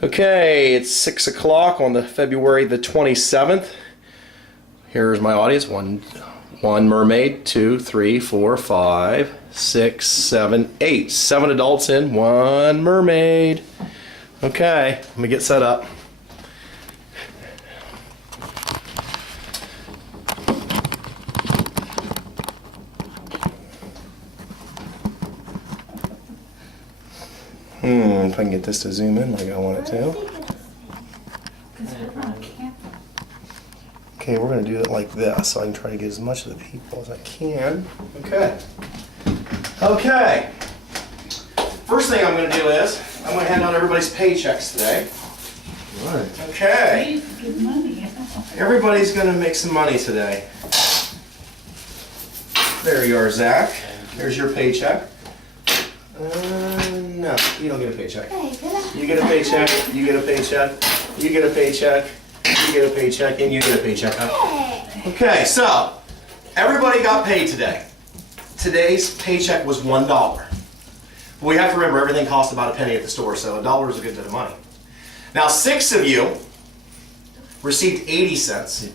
Okay, it's 6 o'clock on the February the 27th. Here's my audience. One mermaid, 2, 3, 4, 5, 6, 7, 8. 7 adults in, 1 mermaid. Okay, let me get set up. If I can get this to zoom in like I want it to. Okay, we're going to do it like this so I can try to get as much of the people as I can. Okay. Okay. First thing I'm going to do is I'm going to hand out everybody's paychecks today. Right. Okay. Good money. Everybody's going to make some money today. There you are, Zach. There's your paycheck. No, you don't get a paycheck. You get a paycheck, you get a paycheck, you get a paycheck, you get a paycheck, and you get a paycheck. Okay, so everybody got paid today. Today's paycheck was $1. But we have to remember everything costs about a penny at the store, so $1 is a good bit of money. Now 6 of you received 80 cents.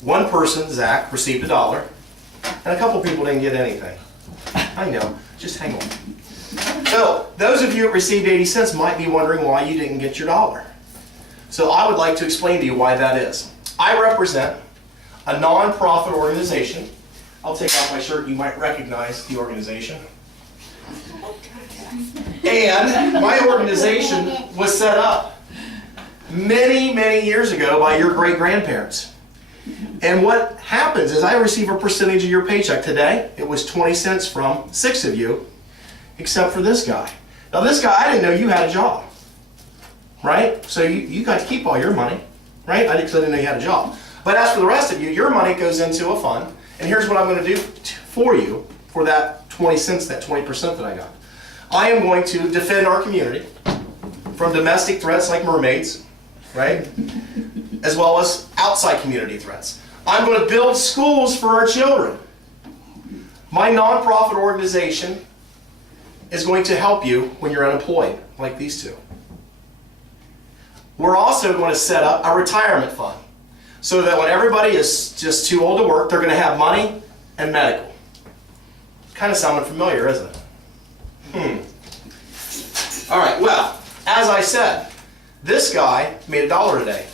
One person, Zach, received $1, and a couple people didn't get anything. I know, just hang on. So, those of you who received 80 cents might be wondering why you didn't get your $1. So I would like to explain to you why that is. I represent a non-profit organization. I'll take off my shirt, you might recognize the organization. And my organization was set up many, many years ago by your great-grandparents. And what happens is I receive a percentage of your paycheck. Today, it was 20 cents from 6 of you, except for this guy. Now this guy, I didn't know you had a job, right? So you got to keep all your money, right? I didn't know you had a job. But as for the rest of you, your money goes into a fund, and here's what I'm going to do for you for that 20 cents, that 20% that I got. I am going to defend our community from domestic threats like mermaids, right? As well as outside community threats. I'm going to build schools for our children. My nonprofit organization is going to help you when you're unemployed, like these two. We're also going to set up a retirement fund so that when everybody is just too old to work, they're going to have money and medical. Kind of sounding familiar, isn't it? All right, well, as I said, this guy made $1 today.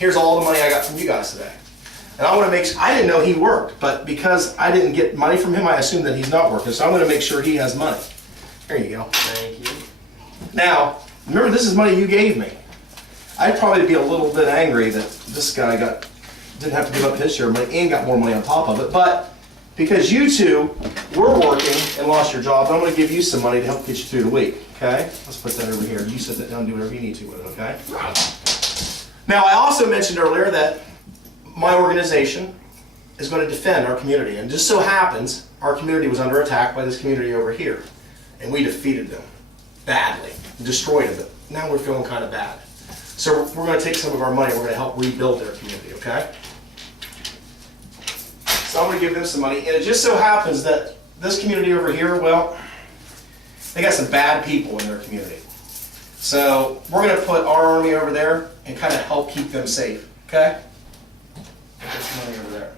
Here's all the money I got from you guys today. And I want to make sure, I didn't know he worked, but because I didn't get money from him, I assume that he's not working, so I'm going to make sure he has money. There you go. Thank you. Now, remember this is money you gave me. I'd probably be a little bit angry that this guy didn't have to give up his share of money and got more money on top of it, but because you two were working and lost your job, I'm going to give you some money to help get you through the week, okay? Let's put that over here. You sit that down and do whatever you need to with it, okay? Now, I also mentioned earlier that my organization is going to defend our community, and just so happens our community was under attack by this community over here. And we defeated them badly, destroyed them. Now we're feeling kind of bad. So we're going to take some of our money, we're going to help rebuild their community, okay? So I'm going to give them some money. And it just so happens that this community over here, well, they got some bad people in their community. So we're going to put our army over there and kind of help keep them safe, okay? Put this money over there.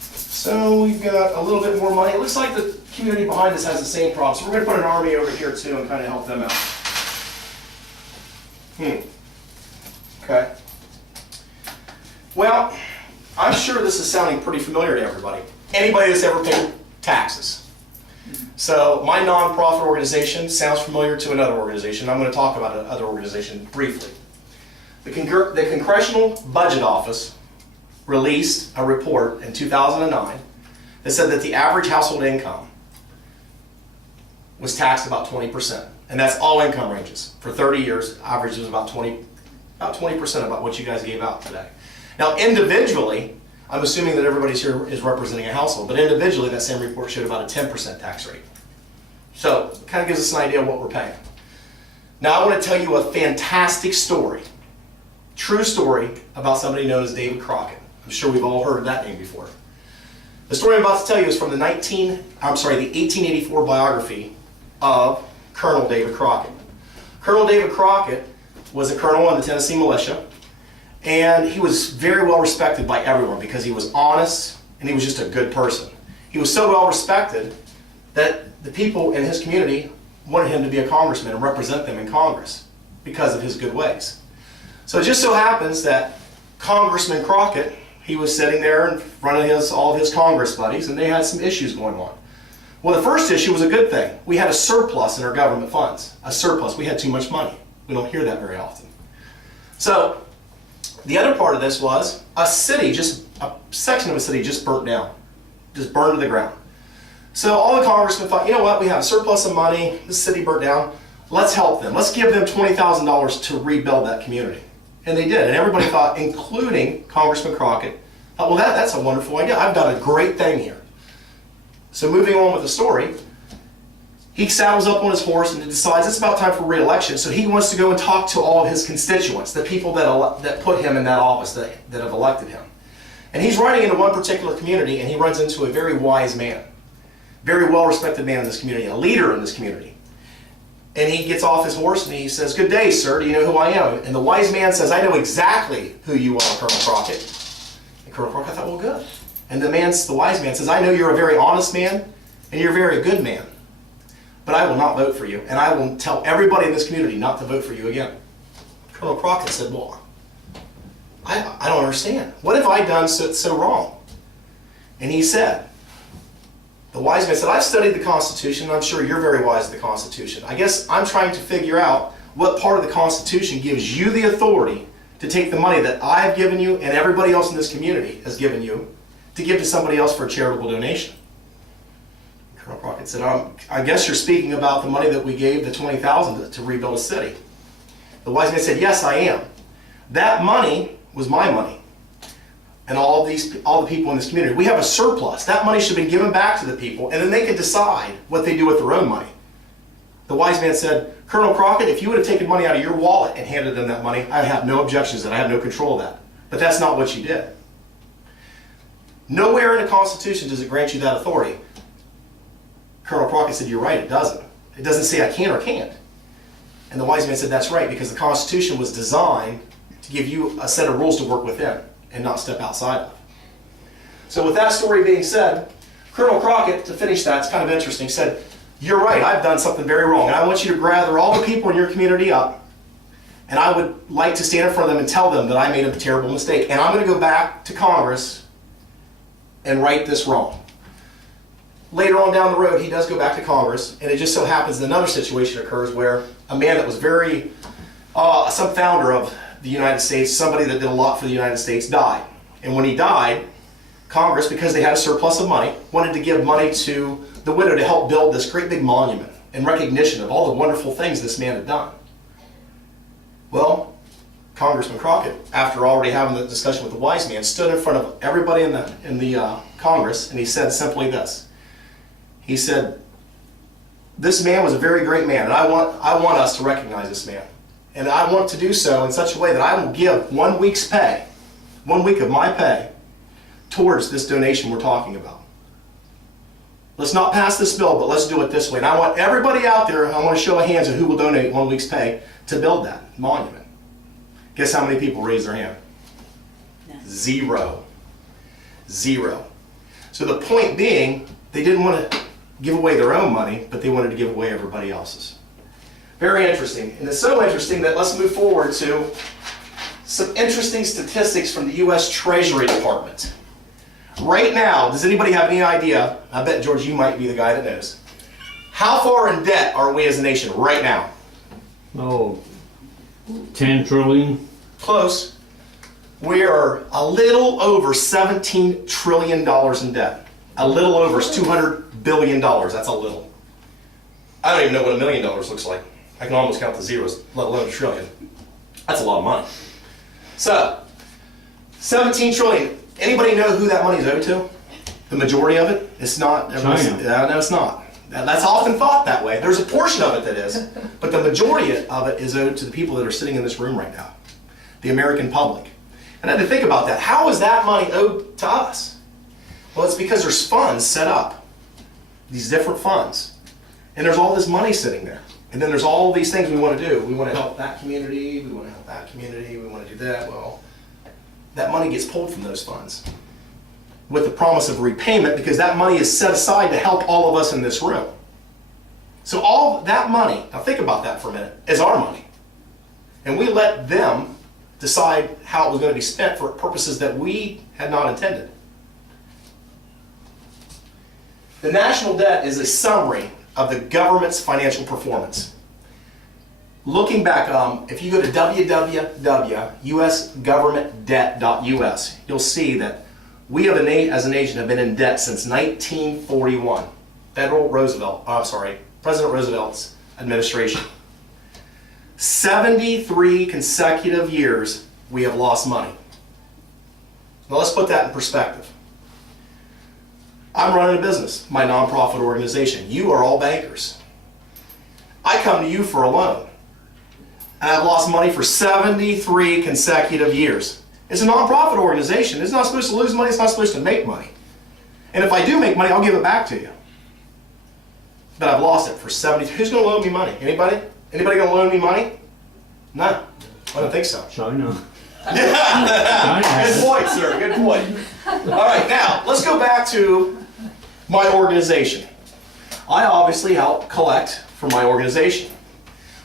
So we've got a little bit more money. It looks like the community behind us has the same problem. So we're going to put an army over here too and kind of help them out. Okay. Well, I'm sure this is sounding pretty familiar to everybody. Anybody that's ever paid taxes. So my nonprofit organization sounds familiar to another organization. I'm going to talk about another organization briefly. The Congressional Budget Office released a report in 2009 that said that the average household income was taxed about 20%. And that's all income ranges. For 30 years, average was about 20% about what you guys gave out today. Now individually, I'm assuming that everybody here is representing a household, but individually that same report showed about a 10% tax rate. So it kind of gives us an idea of what we're paying. Now I want to tell you a fantastic story, true story about somebody known as David Crockett. I'm sure we've all heard of that name before. The story I'm about to tell you is from the 1884 biography of Colonel David Crockett. Colonel David Crockett was a colonel in the Tennessee militia, and he was very well respected by everyone because he was honest and he was just a good person. He was so well respected that the people in his community wanted him to be a congressman and represent them in Congress because of his good ways. So it just so happens that Congressman Crockett, he was sitting there in front of all of his Congress buddies, and they had some issues going on. Well, the first issue was a good thing. We had a surplus in our government funds. A surplus. We had too much money. We don't hear that very often. So the other part of this was a section of a city just burnt down. Just burned to the ground. So all the congressmen thought, you know what, we have a surplus of money, this city burnt down, let's help them. Let's give them $20,000 to rebuild that community. And they did, and everybody thought, including Congressman Crockett, thought, well, that's a wonderful idea. I've done a great thing here. So moving on with the story, he saddles up on his horse and decides it's about time for re-election, so he wants to go and talk to all of his constituents, the people that put him in that office, that have elected him. And he's riding into one particular community, and he runs into a very wise man, very well-respected man in this community, a leader in this community. And he gets off his horse and he says, "Good day, sir. Do you know who I am?" And the wise man says, "I know exactly who you are, Colonel Crockett." And Colonel Crockett thought, well, good. And the wise man says, "I know you're a very honest man and you're a very good man, but I will not vote for you, and I will tell everybody in this community not to vote for you again." Colonel Crockett said, well, I don't understand. What have I done so wrong? And he said, the wise man said, "I've studied the Constitution, and I'm sure you're very wise in the Constitution. I guess I'm trying to figure out what part of the Constitution gives you the authority to take the money that I've given you and everybody else in this community has given you to give to somebody else for a charitable donation." Colonel Crockett said, "I guess you're speaking about the money that we gave, the $20,000 to rebuild a city." The wise man said, "Yes, I am. That money was my money. And all the people in this community. We have a surplus. That money should have been given back to the people, and then they could decide what they do with their own money." The wise man said, "Colonel Crockett, if you would have taken money out of your wallet and handed them that money, I have no objections to that. I have no control of that. But that's not what you did. Nowhere in the Constitution does it grant you that authority." Colonel Crockett said, "You're right, it doesn't. It doesn't say I can or can't." And the wise man said, "That's right, because the Constitution was designed to give you a set of rules to work within and not step outside of." So with that story being said, Colonel Crockett, to finish that, it's kind of interesting, said, "You're right, I've done something very wrong, and I want you to gather all the people in your community up, and I would like to stand in front of them and tell them that I made a terrible mistake, and I'm going to go back to Congress and right this wrong." Later on down the road, he does go back to Congress, and it just so happens that another situation occurs where a man that was some founder of the United States, somebody that did a lot for the United States, died. And when he died, Congress, because they had a surplus of money, wanted to give money to the widow to help build this great big monument in recognition of all the wonderful things this man had done. Well, Congressman Crockett, after already having the discussion with the wise man, stood in front of everybody in the Congress, and he said simply this. He said, "This man was a very great man, and I want us to recognize this man. And I want to do so in such a way that I will give 1 week's pay, 1 week of my pay, towards this donation we're talking about. Let's not pass this bill, but let's do it this way. And I want everybody out there, I want to show of hands of who will donate 1 week's pay to build that monument." Guess how many people raised their hand? No. Zero. So the point being, they didn't want to give away their own money, but they wanted to give away everybody else's. Very interesting. And it's so interesting that let's move forward to some interesting statistics from the U.S. Treasury Department. Right now, does anybody have any idea? I bet, George, you might be the guy that knows. How far in debt are we as a nation right now? Oh, 10 trillion. Close. We are a little over $17 trillion in debt. A little over is $200 billion. That's a little. I don't even know what $1 million looks like. I can almost count the zeros, let alone a trillion. That's a lot of money. So, 17 trillion. Anybody know who that money is owed to? The majority of it? It's not. China. No, it's not. That's often thought that way. There's a portion of it that is, but the majority of it is owed to the people that are sitting in this room right now, the American public. And I had to think about that. How is that money owed to us? Well, it's because there's funds set up, these different funds, and there's all this money sitting there. And then there's all these things we want to do. We want to help that community, we want to help that community, we want to do that. Well, that money gets pulled from those funds with the promise of repayment, because that money is set aside to help all of us in this room. So all that money, now think about that for a minute, is our money. And we let them decide how it was going to be spent for purposes that we had not intended. The national debt is a summary of the government's financial performance. Looking back, if you go to www.usgovernmentdebt.us, you'll see that we have as a nation have been in debt since 1941. President Roosevelt's administration. 73 consecutive years we have lost money. Now let's put that in perspective. I'm running a business, my nonprofit organization. You are all bankers. I come to you for a loan, and I've lost money for 73 consecutive years. It's a nonprofit organization. It's not supposed to lose money. It's not supposed to make money. And if I do make money, I'll give it back to you. But I've lost it for 70. Who's going to loan me money? Anybody? Anybody going to loan me money? No. I don't think so. China. Good point, sir. Good point. All right, now let's go back to my organization. I obviously help collect for my organization.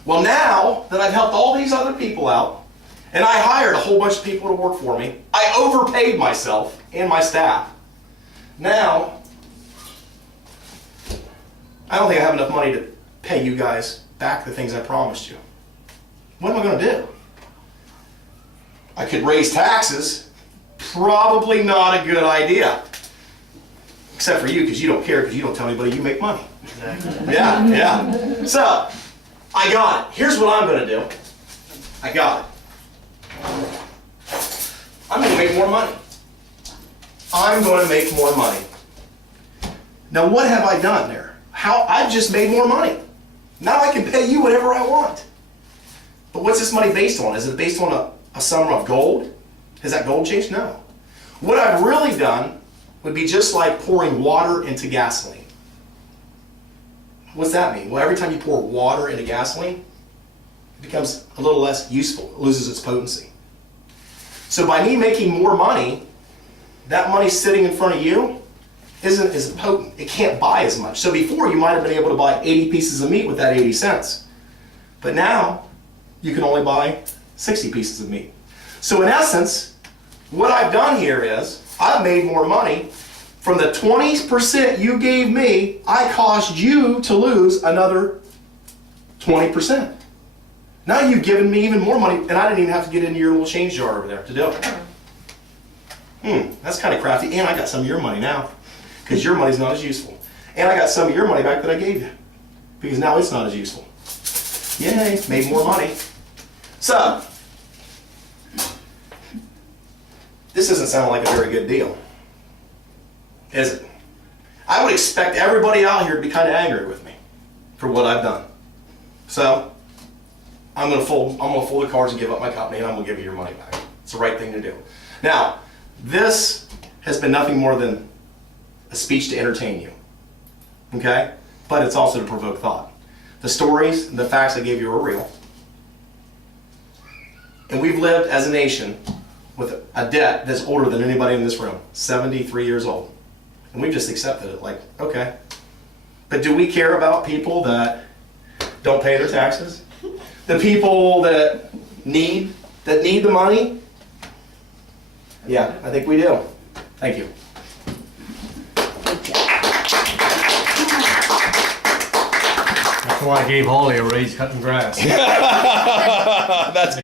Well, now that I've helped all these other people out, and I hired a whole bunch of people to work for me, I overpaid myself and my staff. Now, I don't think I have enough money to pay you guys back the things I promised you. What am I going to do? I could raise taxes. Probably not a good idea. Except for you, because you don't care, because you don't tell anybody you make money. Yeah. So, I got it. Here's what I'm going to do. I got it. I'm going to make more money. I'm going to make more money. Now, what have I done there? I've just made more money. Now I can pay you whatever I want. But what's this money based on? Is it based on a sum of gold? Has that gold changed? No. What I've really done would be just like pouring water into gasoline. What's that mean? Well, every time you pour water into gasoline, it becomes a little less useful. It loses its potency. So by me making more money, that money sitting in front of you isn't as potent. It can't buy as much. So before, you might have been able to buy 80 pieces of meat with that 80 cents. But now, you can only buy 60 pieces of meat. So in essence, what I've done here is, I've made more money. From the 20% you gave me, I caused you to lose another 20%. Now you've given me even more money, and I didn't even have to get into your little change jar over there to do it. That's kind of crafty, and I got some of your money now, because your money's not as useful. And I got some of your money back that I gave you, because now it's not as useful. Yay, made more money. So, this doesn't sound like a very good deal, is it? I would expect everybody out here to be kind of angry with me for what I've done. So, I'm going to fold the cards and give up my company, and I'm going to give you your money back. It's the right thing to do. Now, this has been nothing more than a speech to entertain you, okay? But it's also to provoke thought. The stories and the facts I gave you are real. And we've lived as a nation with a debt that's older than anybody in this room, 73 years old. And we've just accepted it, like, okay. But do we care about people that don't pay their taxes? The people that need the money? Yeah, I think we do. Thank you. That's why I gave Holly a raise cutting grass. That's